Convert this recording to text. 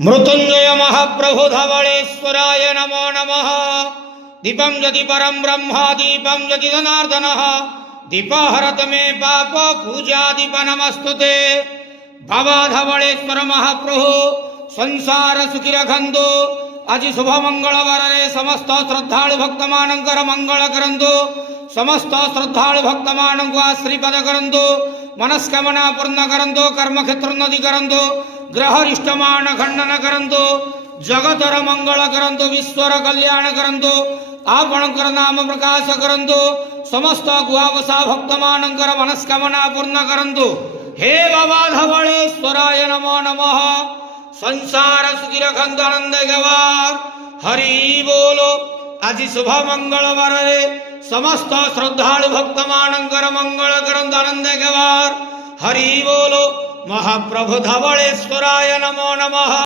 मृत्युंजय महाप्रभु धवलेश्वराय नमो नमः। दीपं यदि परं ब्रह्म दीपं यदि जनार्दनः दीपहरत मे पाप पूजा दीप नमस्तुते। बाबा धवलेश्वर महाप्रभु संसार सुखी रखंतु। आज शुभ मंगलवार समस्त श्रद्धालु भक्त मानकर मंगल करंतु। समस्त श्रद्धालु भक्त मान को आश्रीपद करंतु। मनस्कामना पूर्ण करंतु। कर्म क्षेत्र उन्नति करंतु। ग्रहरिष्टमान खंडन करंतु। जगतर मंगल करंतु। विश्वर कल्याण करंतु। आपणकर नाम प्रकाश करंतु। समस्त गुआवसा भक्त मानकर मनस्कामना पूर्ण करंतु। हे बाबा धवलेश्वराय नमो नमः। संसार सुखी रखंतु आनंद गवार हरि बोलो। आज शुभ मंगलवार समस्त श्रद्धालु भक्त मानकर मंगल करंतु आनंद गवार हरि बोलो। महाप्रभु धवलेश्वराय नमो नमः।